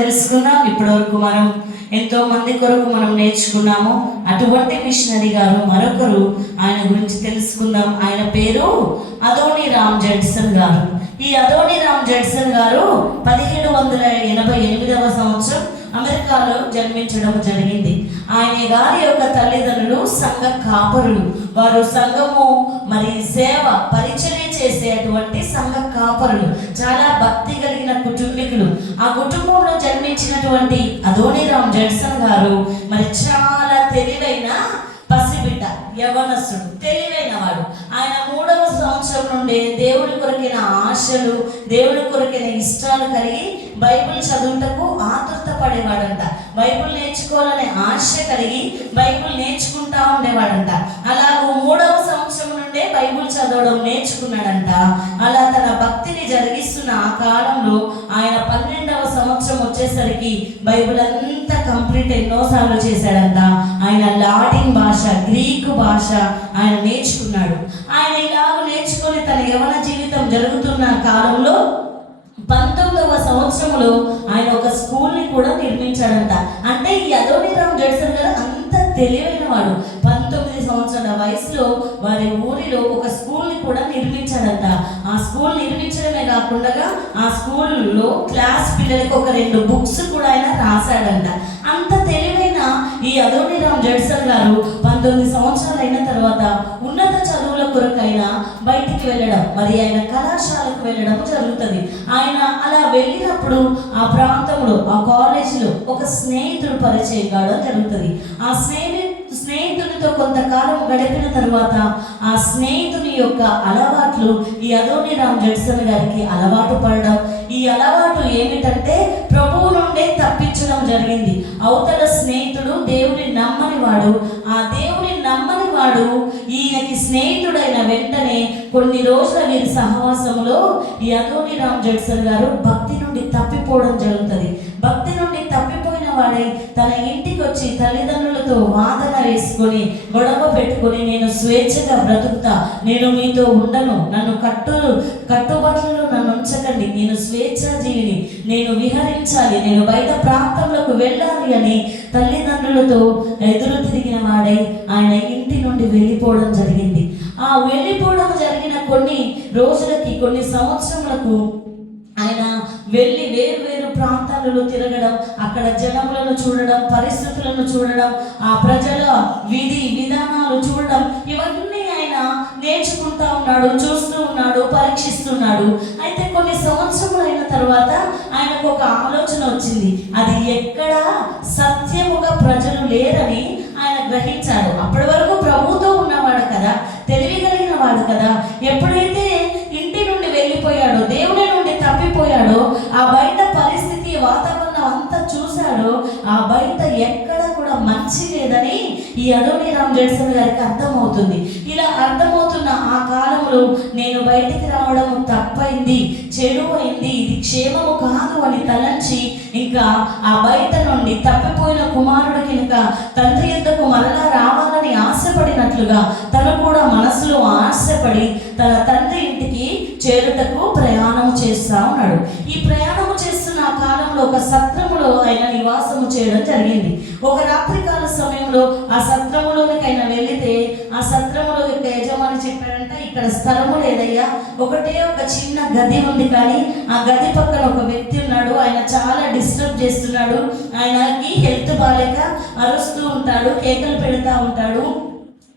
తెలుసుకుందాం. ఇప్పటి వరకు మనం ఎంతో మంది కొరకు మనం నేర్చుకున్నాము. అటువంటి మిషనరీ గారు మరొకరు, ఆయన గురించి తెలుసుకుందాం. ఆయన పేరు అదోనీరామ్ జడ్సన్ గారు. ఈ అదోనీరామ్ జడ్సన్ గారు 1788వ సంవత్సరం అమెరికాలో జన్మించడం జరిగింది. ఆయన గారి యొక్క తల్లిదండ్రులు సంఘ కాపరులు. వారు సంఘము సేవ పరిచర్య చేసేటువంటి సంఘ కాపరులు, చాలా భక్తి కలిగిన కుటుంబీకులు. ఆ కుటుంబంలో జన్మించినటువంటి అదోనీరామ్ జడ్సన్ గారు చాలా తెలివైన పసిబిడ్డ, యవనస్తుడు, తెలివైన వాడు. ఆయన 3వ సంవత్సరం నుండి దేవుడి కొరకైన ఆశలు, దేవుడి కొరకైన ఇష్టాలు కలిగి బైబిల్ చదువుటకు ఆతృత పడేవాడంట. బైబిల్ నేర్చుకోవాలనే ఆశ కలిగి బైబిల్ నేర్చుకుంటా ఉండేవాడంట. అలాగూ 3వ సంవత్సరం నుండే బైబిల్ చదవడం నేర్చుకున్నాడంట. అలా తన భక్తిని జరిగిస్తున్న ఆ కాలంలో ఆయన 12వ సంవత్సరం వచ్చేసరికి బైబిల్ అంతా కంప్లీట్ ఎన్నోసార్లు చేశాడంట. ఆయన లాటిన్ భాష, గ్రీకు భాష ఆయన నేర్చుకున్నాడు. ఆయన ఇలాగ నేర్చుకొని తన యవన జీవితం జరుగుతున్న కాలంలో 19వ సంవత్సరంలో ఆయన ఒక స్కూల్ని కూడా నిర్మించాడంట. అంటే ఈ అదోనీరామ్ జడ్సన్ గారు అంత తెలివైన వాడు. 19 సంవత్సరాల వయసులో వారి ఊరిలో ఒక స్కూల్ని కూడా నిర్మించాడంట. ఆ స్కూల్ నిర్మించడమే కాకుండా ఆ స్కూల్లో క్లాస్ పిల్లలకి ఒక 2 బుక్స్ కూడా ఆయన రాశాడంట. అంత తెలివైన ఈ అదోనీరామ్ జడ్సన్ గారు 19 సంవత్సరాలు అయిన తర్వాత ఉన్నత చదువుల కొరకైనా బయటికి వెళ్ళడం, ఆయన కళాశాలకు వెళ్ళడం జరుగుతుంది. ఆయన అలా వెళ్ళినప్పుడు ఆ ప్రాంతంలో, ఆ కాలేజీలో ఒక స్నేహితుడు పరిచయం కావడం జరుగుతుంది. ఆ స్నేహితునితో కొంతకాలం గడిపిన తర్వాత ఆ స్నేహితుని యొక్క అలవాట్లు ఈ అదోనీరామ్ జడ్సన్ గారికి అలవాటు పడడం. ఈ అలవాటు ఏమిటంటే ప్రభువు నుండే తప్పించడం జరిగింది. అవతల స్నేహితుడు దేవుని నమ్మని వాడు. ఆ దేవుని నమ్మని వాడు ఈయనకి స్నేహితుడైన వెంటనే కొన్ని రోజుల వీరి సహవాసంలో ఈ అదోనీరామ్ జడ్సన్ గారు భక్తి నుండి తప్పిపోవడం జరుగుతుంది. భక్తి నుండి తప్పిపోయిన వాడై తన ఇంటికి వచ్చి తల్లిదండ్రులతో వాదన వేసుకొని, గొడవ పెట్టుకొని, నేను స్వేచ్ఛగా బ్రతుకుతా, నేను మీతో ఉండను, నన్ను కట్టుబాట్లలో నన్ను ఉంచకండి, నేను స్వేచ్ఛాజీవిని, నేను విహరించాలి, నేను బయట ప్రాంతంలోకి వెళ్ళాలి అని తల్లిదండ్రులతో ఎదురు తిరిగిన వాడై ఆయన ఇంటి నుండి వెళ్ళిపోవడం జరిగింది. ఆ వెళ్ళిపోవడం జరిగిన కొన్ని రోజులకి, కొన్ని సంవత్సరములకు ఆయన వెళ్ళి వేరు ప్రాంతాలలో తిరగడం, అక్కడ జనములను చూడడం, పరిస్థితులను చూడడం, ఆ ప్రజల విధి విధానాలు చూడడం, ఇవన్నీ ఆయన నేర్చుకుంటా ఉన్నాడు, చూస్తూ ఉన్నాడు, పరీక్షిస్తున్నాడు. అయితే కొన్ని సంవత్సరములు అయిన తర్వాత ఆయనకు ఒక ఆలోచన వచ్చింది. అది ఎక్కడ సత్యముగా ప్రజలు లేరని ఆయన గ్రహించాడు. అప్పటి వరకు ప్రభుతో ఉన్నవాడు కదా, తెలివి కలిగిన వాడు కదా. ఎప్పుడైతే ఇంటి నుండి వెళ్ళిపోయాడో, దేవుని నుండి తప్పిపోయాడో, ఆ బయట పరిస్థితి, వాతావరణం అంతా చూశాడో, ఆ బయట ఎక్కడ కూడా మంచి లేదని ఈ అదోనీరామ్ జడ్సన్ గారికి అర్థమవుతుంది. ఇలా అర్థమవుతున్న ఆ కాలంలో నేను బయటికి రావడం తప్పైంది, చెడు అయింది, ఇది క్షేమము కాదు అని తలంచి ఇంకా ఆ బయట నుండి తప్పిపోయిన కుమారుడికి ఇంకా తండ్రి యొద్దకు మరలా రావాలని ఆశపడినట్లుగా తను కూడా మనసులో ఆశపడి తన తండ్రి ఇంటికి చేరుటకు ప్రయాణం చేస్తా ఉన్నాడు. ఈ ప్రయాణం చేస్తున్న ఆ కాలంలో ఒక సత్రములో ఆయన నివాసము చేయడం జరిగింది. ఒక రాత్రికాల సమయంలో ఆ సత్రములోనికి ఆయన వెళితే ఆ సత్రములో యొక్క యజమాని చెప్పాడంట, ఇక్కడ స్థలము లేదయ్యా, ఒకటే ఒక చిన్న గది ఉంది, కానీ ఆ గది పక్కన ఒక వ్యక్తి ఉన్నాడు, ఆయన చాలా డిస్టర్బ్ చేస్తున్నాడు, ఆయనకి హెల్త్ బాలేక అరుస్తూ ఉంటాడు, కేకలు పెడతా ఉంటాడు,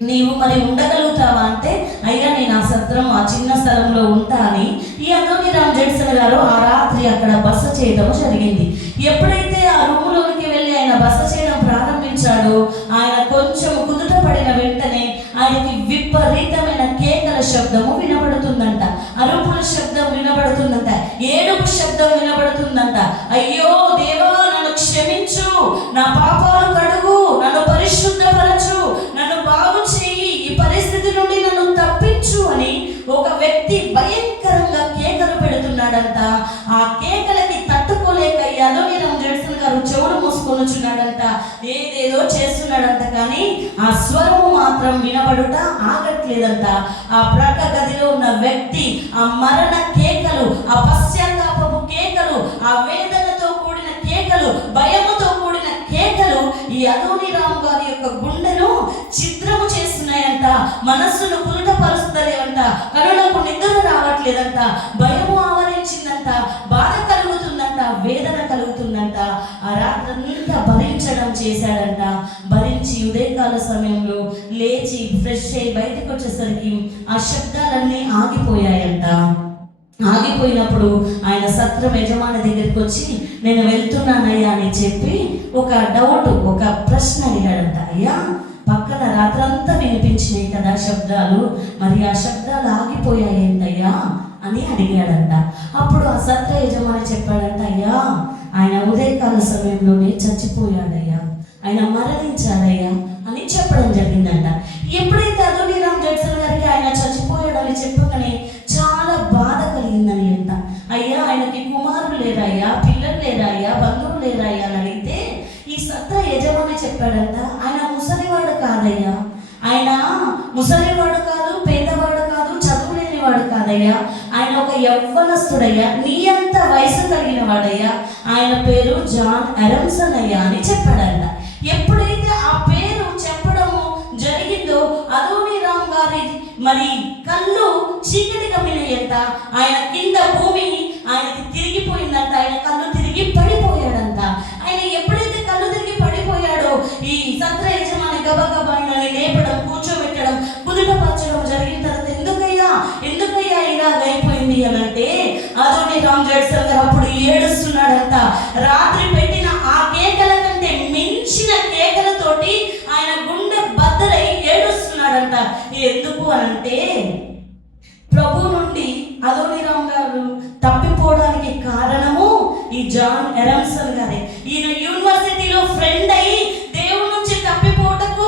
నీవు ఉండగలుగుతావా అంటే, అయ్యా నేను ఆ సత్రం, ఆ చిన్న స్థలంలో ఉంటా అని ఈ అదోనీరామ్ జడ్సన్ గారు ఆ రాత్రి అక్కడ బస చేయడం జరిగింది. ఎప్పుడైతే ఆ రూములోనికి వెళ్ళి ఆయన బస చేయడం ప్రారంభించాడో, ఆయన కొంచెం కుదుట పడిన వెంటనే ఆయనకి విపరీతమైన కేకల శబ్దము వినబడుతుందంట, అరుపుల శబ్దం వినబడుతుందంట, ఏడుపు శబ్దం వినబడుతుందంట. అయ్యో దేవా, నన్ను క్షమించు, నా పాపాలు కడుగు, నన్ను పరిశుద్ధపరచు, నన్ను బాగు చేయి, ఈ పరిస్థితి నుండి నన్ను తప్పించు అని ఒక వ్యక్తి భయంకరంగా కేకలు పెడుతున్నాడంట. ఆ కేకలకి తట్టుకోలేక అదోనీరామ్ జడ్సన్ గారు చెవులు మూసుకొనుచున్నాడంట, ఏదేదో చేస్తున్నాడంట, కానీ ఆ స్వరము మాత్రం వినబడుట ఆగట్లేదంట. ఆ ప్రక్క గదిలో ఉన్న వ్యక్తి ఆ మరణ కేకలు, ఆ పశ్చాత్తాపపు కేకలు, ఆ వేదనతో కూడిన కేకలు కేకలు, భయముతో కూడిన కేకలు ఈ అదోనీరాము గారి యొక్క గుండెను ఛిద్రము చేస్తున్నాయంట. మనస్సును కుదుటపరుస్తలేవంట, కనులకు నిద్ర రావట్లేదంట, భయము ఆవరించిందంట, బాధ కలుగుతుందంట, వేదన కలుగుతుందంట. ఆ రాత్రంతా భరించడం చేశాడంట. భరించి ఉదయకాల సమయంలో లేచి ఫ్రెష్ అయ్యి బయటకు వచ్చేసరికి ఆ శబ్దాలన్నీ ఆగిపోయాయంట. ఆగిపోయినప్పుడు ఆయన సత్రం యజమాని దగ్గరికి వచ్చి నేను వెళ్తున్నానయ్యా అని చెప్పి ఒక డౌట్, ఒక ప్రశ్న అడిగాడంట. అయ్యా, పక్కన రాత్రంతా వినిపించినాయి కదా శబ్దాలు, మరి ఆ శబ్దాలు ఆగిపోయాయి ఏంటయ్యా అని అడిగాడంట. అప్పుడు ఆ సత్ర యజమాని చెప్పాడంట, అయ్యా ఆయన ఉదయకాల సమయంలోనే చచ్చిపోయాడయ్యా, ఆయన మరణించాడయ్యా అని చెప్పడం జరిగిందంట. ఎప్పుడైతే అదోనీరామ్ జడ్సన్ గారికి ఆయన చచ్చిపోయాడని చెప్పగానే చాలా బాధ కలిగిందని అంట. అయ్యా ఆయనకి కుమారులు లేరయ్యా, పిల్లలు లేరయ్యా, బంధువులు లేరయ్యా అని అడిగితే ఈ సత్ర యజమాని చెప్పాడంట, ఆయన ముసలివాడు కాదయ్యా, ఆయన ముసలివాడు కాదు, పేదవాడు కాదు, చదువు లేనివాడు కాదయ్యా, ఆయన ఒక యవ్వనస్తుడయ్యా, నీ అంత వయసు కలిగిన వాడయ్యా, ఆయన పేరు జాన్ అరమ్సన్ అయ్యా అని చెప్పాడంట. ఎప్పుడైతే ఆ పేరు చెప్పడము జరిగిందో అదోనీరామ్ గారి మరి కళ్ళు చీకటి కమ్మినాయంట. ఆయన కింద భూమి ఆయనకి తిరిగిపోయిందంట. ఆయన కళ్ళు తిరిగి పడిపోయాడంట. ఆయన ఎప్పుడైతే కళ్ళు తిరిగి పడిపోయాడో ఈ సత్ర యజమాని గబగబా ఆయనని లేపడం, కూర్చోబెట్టడం, కుదుటపరచడం జరిగిన తర్వాత ఎందుకయ్యా ఇలా అయిపోయింది అని అంటే అదోనీరామ్ జడ్సన్ గారు అప్పుడు ఏడుస్తున్నాడంట. రాత్రి పెట్టిన ఆ కేకల కంటే మించిన కేకలతోటి ఆయన గుండె బద్దలై ఏడుస్తున్నాడంట. ఎందుకు అనంటే ప్రభు నుండి అదోనీరామ్ గారు తప్పిపోవడానికి కారణము ఈ జాన్ అరమ్సన్ గారే. ఈయన యూనివర్సిటీలో ఫ్రెండ్ అయ్యి దేవుడి నుంచి తప్పిపోవటకు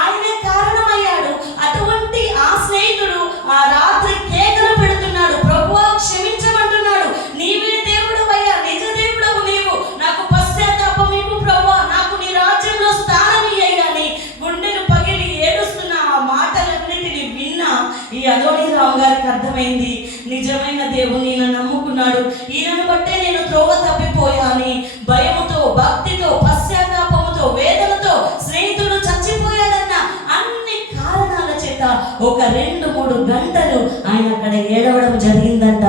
ఆయనే కారణమయ్యాడు. అటువంటి ఆ స్నేహితుడు ఆ రాత్రి కేకలు పెడుతున్నాడు, ప్రభువా క్షమించమంటున్నాడు, నీవే దేవుడు అయ్యా, నిజ దేవుడవు నీవు, నాకు పశ్చాత్తాపం ఇవ్వు ప్రభువా, నాకు నీ రాజ్యంలో స్థానం ఇయ్యయ్యా అని గుండెను పగిలి ఏడుస్తున్న ఆ మాటలన్నిటిని విన్నా ఈ అదోనీరామ్ గారికి అర్థమైంది, నిజమైన దేవుని ఈయన నమ్ముకున్నాడు, ఈయనను బట్టే నేను త్రోవ తప్పిపోయా అని భయముతో, భక్తితో, పశ్చాత్తాపముతో, వేదనతో స్నేహితుడు చచ్చిపోయాడన్న అన్ని కారణాల చేత ఒక 2-3 గంటలు ఆయన అక్కడ ఏడవడం జరిగిందంట.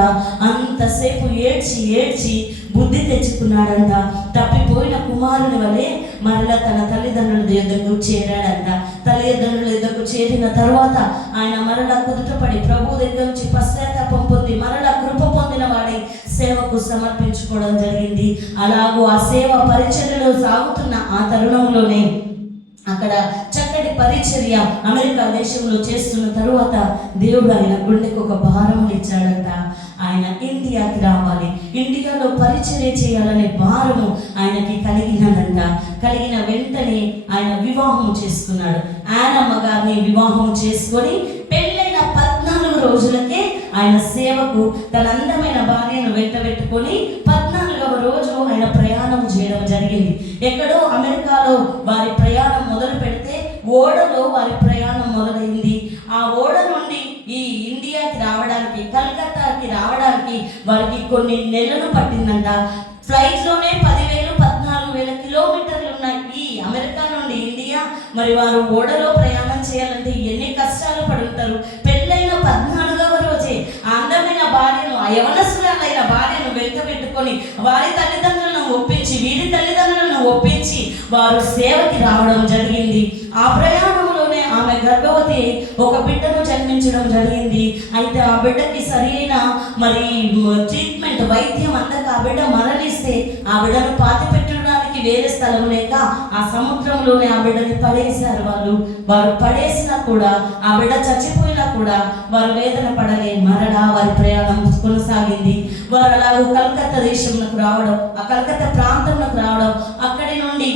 అంతసేపు ఏడ్చి బుద్ధి తెచ్చుకున్నాడంట. తప్పిపోయిన కుమారుని వలె మరలా తన తల్లిదండ్రుల యొద్దకు చేరాడంట. తల్లిదండ్రుల యొద్దకు చేరిన తర్వాత ఆయన మరలా కుదుటపడి ప్రభు దగ్గర నుంచి పశ్చాత్తాపం పొంది మరలా కృప పొందిన వాడి సేవకు సమర్పించుకోవడం జరిగింది. అలాగూ ఆ సేవ పరిచర్యలో సాగుతున్న ఆ తరుణంలోనే అక్కడ చక్కటి పరిచర్య అమెరికా దేశంలో చేస్తున్న తరువాత దేవుడు ఆయన గుండెకు ఒక భారం ఇచ్చాడంట. ఆయన ఇండియాకి రావాలి, ఇండియాలో పరిచర్య చేయాలనే భారము ఆయనకి కలిగినదంట. కలిగిన వెంటనే ఆయన వివాహం చేసుకున్నాడు. ఆనమ్మ గారిని వివాహం చేసుకొని పెళ్ళైన 14 రోజులకే ఆయన సేవకు తన అందమైన భార్యను వెంటబెట్టుకొని 14వ రోజు ఆయన ప్రయాణం చేయడం జరిగింది. ఎక్కడో అమెరికాలో వారి ప్రయాణం మొదలు పెడితే ఓడలో వారి ప్రయాణం మొదలైంది. ఆ ఓడ నుండి ఈ ఇండియాకి రావడానికి, కలకత్తాకి రావడానికి వారికి కొన్ని నెలలు పట్టిందంట. ఫ్లైట్లోనే 10,000-14,000 కిలోమీటర్లు ఉన్నాయి ఈ అమెరికా నుండి ఇండియా. మరి వారు ఓడలో ప్రయాణం చేయాలంటే ఎన్ని కష్టాలు పడుతారు. పెళ్ళైన 14వ రోజే ఆ అందమైన భార్యను, ఆ యవనస్తులైన భార్యను వెంటబెట్టుకొని వారి తల్లిదండ్రులను ఒప్పించి, వీరి తల్లిదండ్రులను ఒప్పించి వారు సేవకి రావడం జరిగింది. ఆ ప్రయాణంలోనే ఆమె గర్భవతి ఒక బిడ్డను జన్మించడం జరిగింది. అయితే ఆ బిడ్డకి సరైన మరి ట్రీట్మెంట్, వైద్యం అందక ఆ బిడ్డ మరణిస్తే ఆ బిడ్డను పాతి పెట్టడానికి వేరే స్థలం లేక ఆ సముద్రంలోనే ఆ బిడ్డని పడేశారు. వారు పడేసినా కూడా, ఆ బిడ్డ చచ్చిపోయినా కూడా వారు వేదన పడలే. మరలా వారి ప్రయాణం కొనసాగింది. వారు అలాగూ కలకత్తా దేశంలోకి రావడం, ఆ కలకత్తా ప్రాంతంలోకి రావడం, అక్కడి నుండి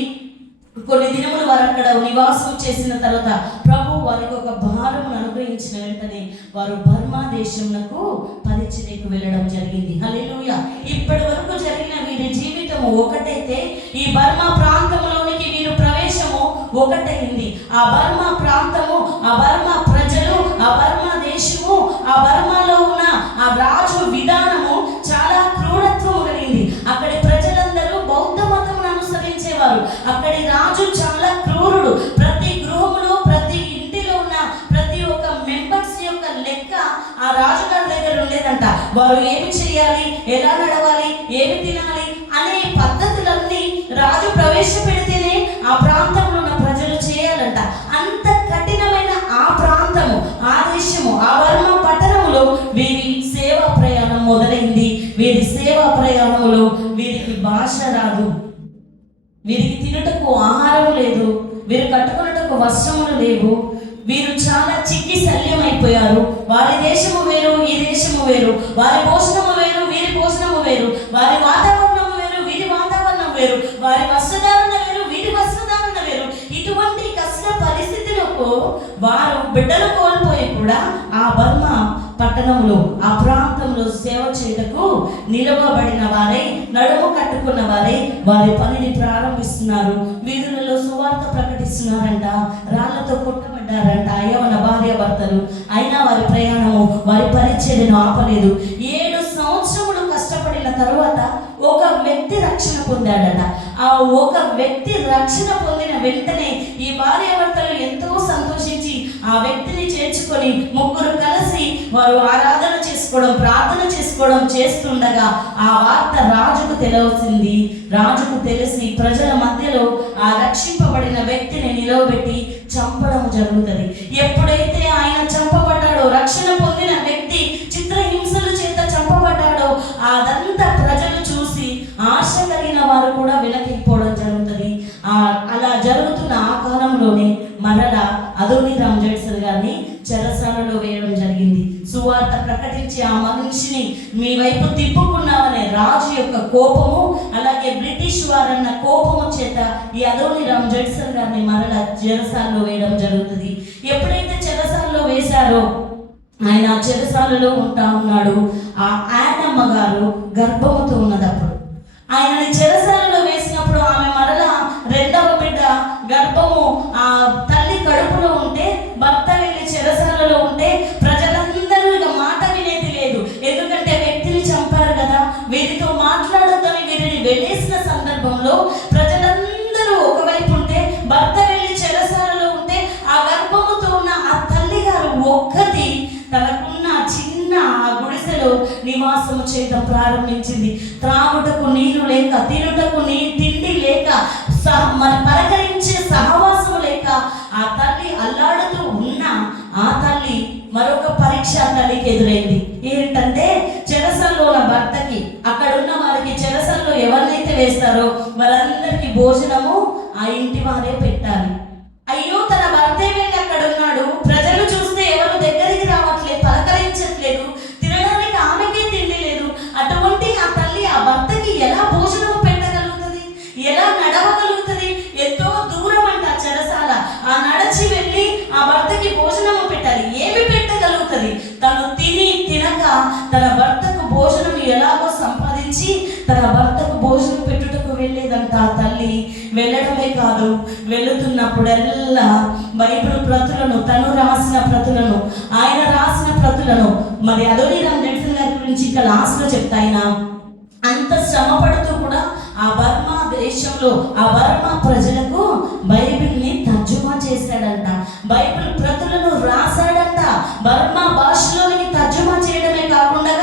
కొన్ని దినములు వారు అక్కడ నివాసం చేసిన తర్వాత ప్రభు వారికి ఒక భారమును అనుగ్రహించిన వెంటనే వారు బర్మా దేశంకు పరిచర్యకు వెళ్ళడం జరిగింది. హల్లెలూయా. ఇప్పటి వరకు జరిగిన వీరి జీవితము ఒకటైతే ఈ బర్మా ప్రాంతంలోనికి వీరు ప్రవేశము ఒకటైంది. ఆ బర్మా ప్రాంతము, ఆ బర్మా ప్రజలు, ఆ బర్మా దేశము, ఆ బర్మాలో ఉన్న ఆ రాజు విధానము చాలా క్రూరత్వము కలిగింది. అక్కడి ప్రజలందరూ బౌద్ధ మతం ఉండేవారు. అక్కడి రాజు చాలా క్రూరుడు. ప్రతి గృహంలో, ప్రతి ఇంటిలో ఉన్న ప్రతి ఒక్క మెంబర్స్ యొక్క లెక్క ఆ రాజుగారి దగ్గర ఉండేదంట. వారు ఏమి చేయాలి, ఎలా నడవాలి, ఏమి తినాలి అనే పద్ధతులన్నీ రాజు ప్రవేశపెడితేనే ఆ ప్రాంతంలో ఉన్న ప్రజలు చేయాలంట. అంత కఠినమైన ఆ ప్రాంతము, ఆ దేశము, ఆ వర్మ పట్టణములో వీరి సేవా ప్రయాణం మొదలైంది. వీరి సేవా ప్రయాణంలో వీరికి భాష రాదు, వీరికి తినుటకు ఆహారం లేదు, వీరు కట్టుకున్నటకు వస్త్రములు లేవు. వీరు చాలా చిక్కి శల్యమైపోయారు. వారి దేశము వేరు, ఈ దేశము వేరు. వారి భోజనము వేరు, వీరి భోజనము వేరు. వారి వాతావరణము వేరు, వీరి వాతావరణం వేరు. వారి వస్త్రధారణ వేరు, వీరి వస్త్రధారణ వేరు. ఇటువంటి కష్ట పరిస్థితులకు వారు బిడ్డలు కోల్పోయి కూడా ఆ బర్మ పట్టణంలో, ఆ ప్రాంతంలో సేవ చేయటకు నిలవబడిన వారై, నడుము కట్టుకున్న వారై వారి పనిని ప్రారంభిస్తున్నారు. వీధులలో సువార్త ప్రకటిస్తున్నారంట. రాళ్లతో కొట్టబడ్డారంట యవ్వన భార్య భర్తలు. అయినా వారి ప్రయాణము, వారి పరిచర్యను ఆపలేదు. 7 సంవత్సరములు కష్టపడిన తరువాత ఒక వ్యక్తి రక్షణ పొందాడట. ఆ ఒక వ్యక్తి రక్షణ పొందిన వెంటనే ఈ భార్య భర్తలు ఎంతో సంతోషించి ఆ వ్యక్తిని చేర్చుకొని ముగ్గురు కలిసి వారు ఆరాధన చేసుకోవడం, ప్రార్థన చేసుకోవడం చేస్తుండగా ఆ వార్త రాజుకు తెలిసింది. రాజుకు తెలిసి ప్రజల మధ్యలో ఆ రక్షింపబడిన వ్యక్తిని నిలవబెట్టి చంపడం జరుగుతుంది. ఎప్పుడైతే ఆయన చంపబడ్డాడో, రక్షణ పొందిన వ్యక్తి చిత్రహింసల చేత చంపబడ్డాడో, అదంతా ప్రజలు చూసి ఆశ కలిగిన వారు కూడా వెనక్కిపోవడం జరుగుతుంది. అలా జరుగుతున్న ఆ కాలంలోనే మరలా అదోనీరామ్ జడ్సన్ గారిని చెరసాలలో వేయడం జరిగింది. సువార్త ప్రకటించి ఆ మనిషిని మీ వైపు తిప్పుకున్నామనే రాజు యొక్క కోపము, అలాగే బ్రిటిష్ వారన్న కోపము చేత ఈ అదోనీరామ్ జడ్సన్ గారిని మరలా చెరసాలలో వేయడం జరుగుతుంది. ఎప్పుడైతే చెరసాలలో వేశారో ఆయన చెరసాలలో ఉంటా ఉన్నాడు. ఆ యానమ్మ గారు గర్భముతో ఉన్నదప్పుడు ఆయనని చెరసాలలో వేసినప్పుడు ఆమె మరలా రెండవ బిడ్డ గర్భము ఆ తల్లి కడుపులో ఉంటే, భర్త వెళ్ళి చెరసాలలో ఉంటే ప్రజలందరూ ఇక మాట వినేది లేదు. ఎందుకంటే వ్యక్తిని చంపారు కదా, వీరితో మాట్లాడొద్దని వీరిని వెళ్ళేసిన సందర్భంలో ప్రజలందరూ ఒకవైపు ఉంటే, భర్త వెళ్ళి చెరసాలలో ఉంటే ఆ గర్భముతో ఉన్న ఆ తల్లి గారు ఒక్కటి తనకున్న చిన్న ఆ గుడిసెలో నివాసము చేయడం ప్రారంభించింది. త్రాగుటకు నీళ్లు లేక, తినుటకు తిండి లేక, మరి పలకరించే సహవాసం లేక ఆ తల్లి అల్లాడుతూ ఉన్న ఆ తల్లి మరొక పరీక్ష తల్లికి ఎదురైంది. ఏంటంటే చెరసల్లో ఉన్న భర్తకి, అక్కడ ఉన్న వారికి, చెరసల్లో ఎవరినైతే వేస్తారో వారందరికీ భోజనము ఆ ఇంటి వారే పెట్టాలి. అయ్యో, తన భర్తే వెళ్ళి అక్కడ ఉన్నాడు, ప్రజలు చూస్తే ఎవరు దగ్గరికి రావట్లేదు, పలకరించట్లేదు, తినడానికి ఆమెకే తిండి లేదు. అటువంటి ఆ తల్లి ఆ భర్తకి ఎలా భోజనం పెట్టగలుగుతుంది, ఎలా నడవగలుగుతుంది? ఎంతో దూరం అంట చెరసాల. ఆ నడచి వెళ్ళి ఆ భర్తకి భోజనము పెట్టాలి. ఏమి పెట్టగలుగుతుంది? తను తినక తన భర్తకు భోజనం ఎలాగో సంపాదించి తన భర్తకు భోజనం పెట్టుటకు వెళ్ళేదంట ఆ తల్లి. వెళ్ళడమే కాదు, వెళుతున్నప్పుడల్లా బైబిల్ ప్రతులను, తను రాసిన ప్రతులను, ఆయన రాసిన ప్రతులను, మరి అదోనీరామ్ జడ్సన్ గారి గురించి ఇంకా లాస్ట్లో చెప్తా. ఆయన అంత శ్రమ పడుతూ కూడా ఆ బర్మా దేశంలో, ఆ బర్మా ప్రజలకు బైబిల్ని తర్జుమా చేశాడంట. బైబిల్ ప్రతులను రాశాడంట. బర్మా భాషలోనికి తర్జుమా చేయడమే కాకుండా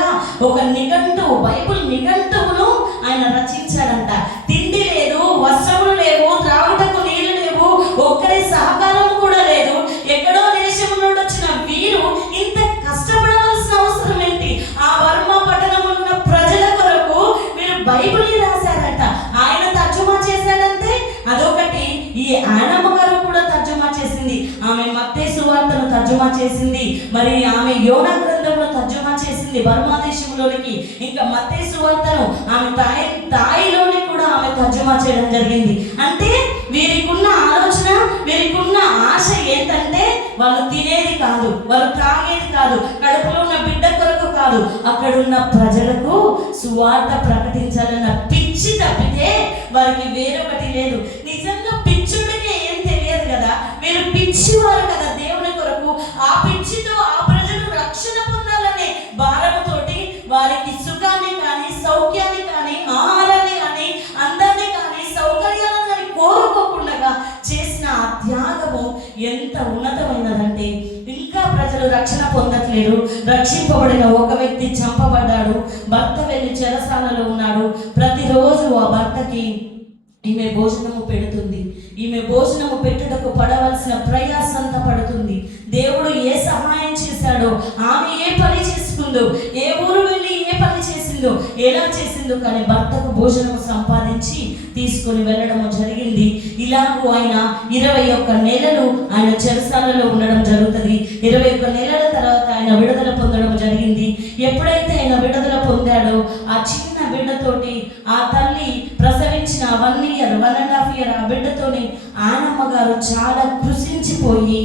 ఒక నిఘంటు, బైబిల్ నిఘంటువును ఆయన రచించాడంట. తిండి లేదు, వస్త్రములు లేవు, త్రాగుటకు నీళ్లు లేవు, ఒక్కరి సహకారం కూడా లేదు. ఎక్కడో దేశం నుండి వచ్చిన వీరు ఇంత కష్టపడవలసిన అవసరం ఏంటి? ఆ బర్మా పట్టణంలో ఉన్న ప్రజల కొరకు వీరు బైబిల్ని రాశారట. ఆయన తర్జుమా చేశాడంటే అదొకటి. ఈ యానమ్మ గారు కూడా తర్జుమా చేసింది. ఆమె మత్తయి సువార్తను తర్జుమా చేసింది. మరి ఆమె యోనా గ్రంథంలో తర్జుమా చేసింది బర్మా దేశంలోనికి. ఇంకా మత్తయి సువార్తను ఆమె తాయిలోని కూడా ఆమె తర్జుమా చేయడం జరిగింది. అంటే వీరికున్న ఆలోచన, వీరికున్న ఆశ ఏంటంటే వాళ్ళు తినేది కాదు, వాళ్ళు తాగేది కాదు, కడుపులో ఉన్న బిడ్డ కొరకు కాదు, అక్కడున్న ప్రజలకు సువార్త ప్రకటించాలన్న పిచ్చి తప్పితే వారికి వేరొకటి లేదు. నిజంగా పిచ్చుడికి ఏం తెలియదు కదా, వీరు పిచ్చివారు కదా దేవుని కొరకు. ఆ పిచ్చితో ఆ ప్రజలు రక్షణ పొందాలనే భారముతోటి వారికి సుఖాన్ని కానీ, సౌఖ్యాన్ని కానీ, ఆహారాన్ని కానీ, అందరినీ కానీ, సౌకర్యాలను కానీ రక్షణ పొందట్లేరు. రక్షింపబడిన ఒక వ్యక్తి చంపబడ్డాడు. భర్త వెళ్ళి చెరసాలలో ఉన్నాడు. ప్రతిరోజు ఆ భర్తకి ఈమె భోజనము పెడుతుంది. ఈమె భోజనము పెట్టుటకు పడవలసిన ప్రయాసంతా పడుతుంది. దేవుడు ఏ సహాయం చేశాడో, ఆమె ఏ పని చేసుకుందో, ఏ ఊరు వెళ్ళి ఏ పని చేసిందో, ఎలా చేసిందో, కానీ భర్తకు భోజనము సంపాదించి తీసుకొని వెళ్ళడము జరిగింది. ఇలాగూ ఆయన 21 నెలలు ఆయన చెరసాలలో ఉండడం జరుగుతుంది. 21 నెలల తర్వాత ఆయన విడుదల పొందడం జరిగింది. ఎప్పుడైతే ఆయన విడుదల పొందాడో ఆ చిన్న బిడ్డతోటి ఆ తల్లి ప్రసవించిన 1.5 ఇయర్ ఆ బిడ్డతోని ఆయనమ్మ గారు చాలా కృషించిపోయి,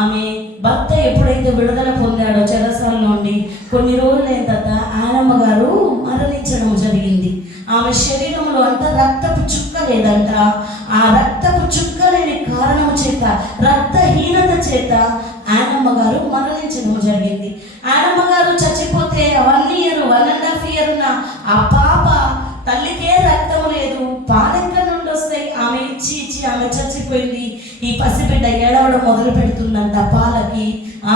ఆమె భర్త ఎప్పుడైతే విడుదల పొందాడో చెరసాల నుండి కొన్ని రోజులైన తర్వాత ఆయనమ్మ గారు మరణించడం జరిగింది. ఆమె శరీరంలో అంత రక్తపు చుక్క లేదంట. ఆ రక్తపు చుక్క లేని కారణం చేత, రక్తహీనత చేత ఆయనమ్మ గారు మరణించడం జరిగింది. ఆయనమ్మ గారు చచ్చిపోతే 1.5 ఇయర్ ఉన్న ఆ పాప తల్లికే రక్తము లేదు, పాలెక్కడ నుండి వస్తాయి? ఆమె ఇచ్చి ఆమె చచ్చిపోయింది. ఈ పసిబిడ్డ ఏడవడం మొదలు పెడుతుందంట పాలకి,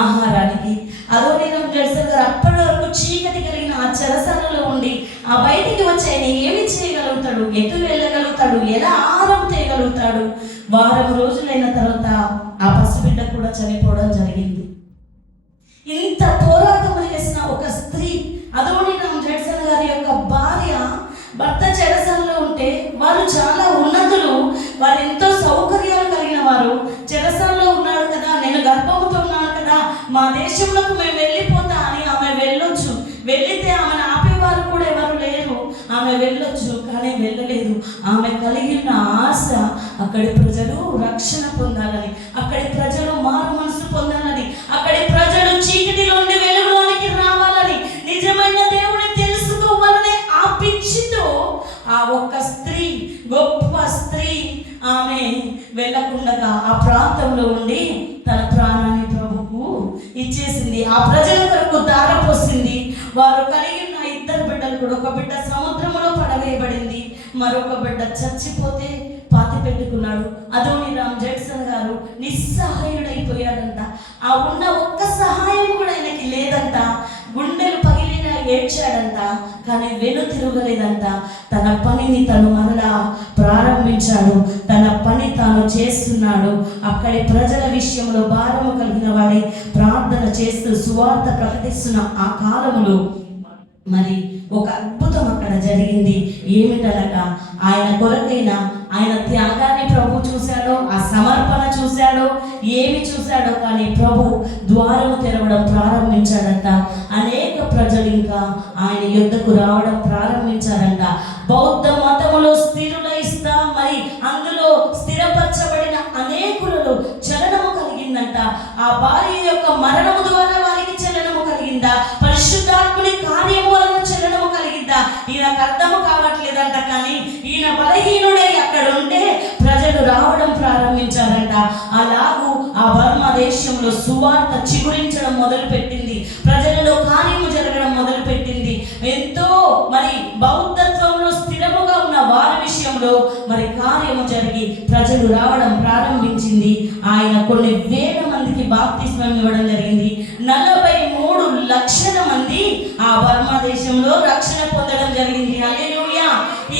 ఆహారానికి. అదోనీరాం జడ్సన్ గారు అప్పటి వరకు చీకటి కలిగిన ఆ చెరసాలలో ఉండి ఆ బయటికి వచ్చి ఆయన ఏమి చేయగలుగుతాడు, ఎటు వెళ్ళగలుగుతాడు, ఎలా ఆహారం చేయగలుగుతాడు? వారం రోజులైన తర్వాత ఆ పసిబిడ్డ కూడా చనిపోవడం జరిగింది. ఇంత పోరాటం చేసిన ఒక స్త్రీ, అదోనీరాం జడ్సన్ గారి యొక్క భార్య, భర్త చెరసాలలో ఉంటే వారు చాలా ఉన్నతులు, వారు ఎంతో సౌకర్యాలు కలిగిన వారు. చెరసాలలో ఉన్నాడు కదా, నేను గర్భముతో ఉన్నాను కదా, మా దేశంలోకి మేము వెళ్ళిపోతా అని ఆమె వెళ్ళొచ్చు. వెళ్ళితే ఆమెను ఆపేవారు కూడా ఎవరు లేరు. ఆమె వెళ్ళొచ్చు, కానీ వెళ్ళలేదు. ఆమె కలిగిన ఆశ అక్కడి ప్రజలు రక్షణ పొందాలని, అక్కడి ప్రజలు మారు మనసు పొందాలని, అక్కడి ప్రజలు చీకటిలో నుండి వెలుగులోనికి రావాలని, నిజమైన దేవుని తెలుసుకోవాలనే ఆ పిచ్చితో ఆ ఒక్క స్త్రీ, గొప్ప స్త్రీ, ఆమె వెళ్ళకుండా ఆ ప్రాంతంలో ఉండి తన ప్రాణాన్ని ప్రభువుకు ఇచ్చేసింది. ఆ ప్రజల కొరకు దారపోసింది. వారు కలిగిన 2 బిడ్డలు కూడా, ఒక బిడ్డ సముద్రంలో పడవేయబడింది, మరొక బిడ్డ చచ్చిపోతే పాతి పెట్టుకున్నాడు. అదోనీరాం జడ్సన్ గారు నిస్సహాయుడైపోయాడంట. ఆ ఉన్న ఒక్క సహాయం కూడా ఆయనకి లేదంట. గుండెలు పగిలిన ఏడ్చాడంట, కానీ వెను తిరగలేదంట. తన పనిని తను మరలా ప్రారంభించాడు. తన పని తాను చేస్తున్నాడు. అక్కడి ప్రజల విషయంలో భారము కలిగిన వాడి ప్రార్థన చేస్తూ సువార్త ప్రకటిస్తున్న ఆ కాలంలో మరి ఒక అద్భుతం అక్కడ జరిగింది. ఏమిటనగా ఆయన కొరకైన ఆయన త్యాగాన్ని ప్రభు చూశాడో, ఆ సమర్పణ చూశాడో, ఏమి చూశాడో, కానీ ప్రభు ద్వారము తెరవడం ప్రారంభించాడంట. అనేక ప్రజలు ఇంకా ఆయన యుద్ధకు రావడం ప్రారంభించారంట. బౌద్ధ మతములో స్థిరులైస్తా మరి అందులో స్థిరపరచబడిన అనేకులలో చలనము కలిగిందంట. ఆ భార్య యొక్క మరణము ద్వారా వారికి చలనము కలిగిందా? పరిశుద్ధాత్ముని కార్యము వలన చలనము కలిగిందా? ఈయనకు అర్థము కావట్లేదంట. కానీ ఈయన బలహీనుడై అక్కడ ఉంటే ప్రజలు రావడం ప్రారంభించారంట. అలాగూ ఆ బర్మా దేశంలో సువార్త చిగురించడం మొదలు పెట్టింది. ప్రజలలో కార్యము జరగడం మొదలు పెట్టింది. ఎంతో మరి బౌద్ధత్వంలో స్థిరముగా ఉన్న వారి విషయంలో మరి కార్యము జరిగి ప్రజలు రావడం ప్రారంభించింది. ఆయన కొన్ని వేల మందికి బాప్తిస్మం ఇవ్వడం జరిగింది. 43 లక్షల మంది ఆ బర్మా దేశంలో రక్షణ పొందడం జరిగింది. హల్లెలూయా.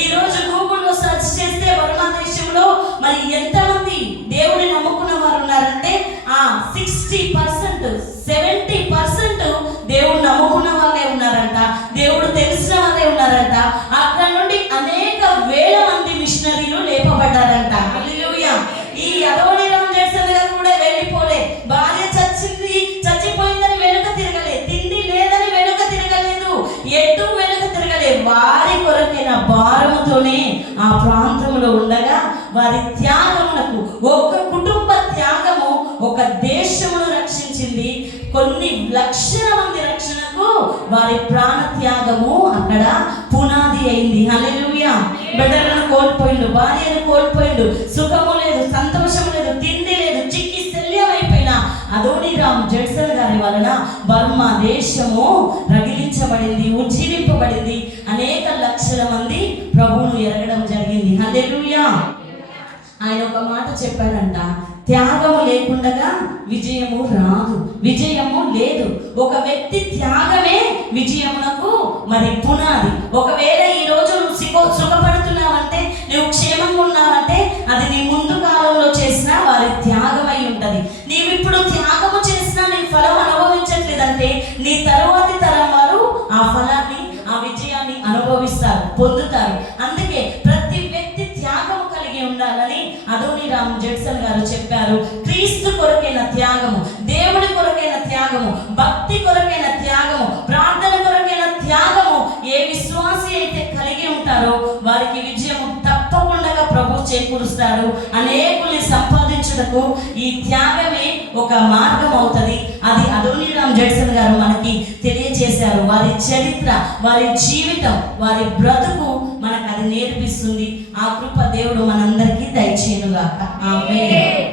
ఈ రోజు గూగుల్లో సెర్చ్ చేస్తే బర్మా దేశంలో మరి ఎంతమంది దేవుని నమ్ముకున్న వారు ఉన్నారంటే 60%, 70% దేవుడు నమ్ముకున్న వాళ్ళే ఉన్నారంట. దేవుడు తెలిసిన వాళ్ళే ఉన్నారంట. అక్కడ నుండి అనేక వేల మంది మిషనరీలు లేపబడ్డారంట. హల్లెలూయా. ఈ అదోనీరాం జడ్సన్ గారు కూడా వెళ్ళిపోలే. భార్య చచ్చిపోయిందని వెనుక తిరగలే, తిండి లేదని వెనుక తిరగలేదు, ఎటు వెనుక తిరగలే. వారి కొరకైన భారముతోనే ఆ ప్రాంతంలో ఉండగా వారి త్యాగములకు, ఒక కుటుంబ త్యాగము ఒక దేశమును రక్షించింది. కొన్ని లక్షల మంది రక్షణకు వారి ప్రాణ త్యాగము అక్కడ పునాది అయింది. హల్లెలూయా. బిడ్డలను కోల్పోయిండు, భార్యను కోల్పోయిండు, సుఖము లేదు, సంతోషం లేదు, తిండి లేదు, చిక్కి శల్యమైపోయిన అదోనీరాం జడ్సన్ గారి వలన బర్మా దేశము రగిలించబడింది, ఉజ్జీవింపబడింది. అనేక లక్షల మంది ప్రభువును ఎరగడం జరిగింది. హల్లెలూయా. ఆయన ఒక మాట చెప్పాడంట, త్యాగము లేకుండా విజయము రాదు, విజయము లేదు. ఒక వ్యక్తి త్యాగమే విజయమునకు మరి పునాది. ఒకవేళ ఈ రోజు నువ్వు సుఖపడుతున్నావంటే, నువ్వు క్షేమంగా ఉన్నావంటే అది నీ ముందు కాలంలో చేసిన వారి త్యాగమై ఉంటది. నీవిప్పుడు త్యాగము చేసినా నీ ఫలం అనుభవించట్లేదంటే నీ తరువాతి తరం వారు ఆ ఫలాన్ని, ఆ విజయాన్ని అనుభవిస్తారు, పొందుతారు. అందుకే ప్రతి వ్యక్తి త్యాగము కలిగి ఉండాలని అదోనీరామ్ జడ్సన్ గారు చెప్పారు. క్రీస్తు కొరకైన త్యాగము, దేవుడి కొరకైన త్యాగము, భక్తి కొరకైన త్యాగము, ప్రార్థన కొరకైన త్యాగము ఏ విశ్వాసి అయితే కలిగి ఉంటారో వారికి విజయము తప్పకుండా ప్రభు చేకూరుస్తాడు. అనేకుల్ని సంపాదించుటకు ఈ త్యాగమే ఒక మార్గం అవుతుంది. అది అదోనీరామ్ జడ్సన్ గారు మనకి తెలియజేశారు. వారి చరిత్ర, వారి జీవితం, వారి బ్రతుకు మనకు అది నేర్పిస్తుంది. ఆ కృప దేవుడు మనందరికీ దయచేయునుగాక. ఆమేన్.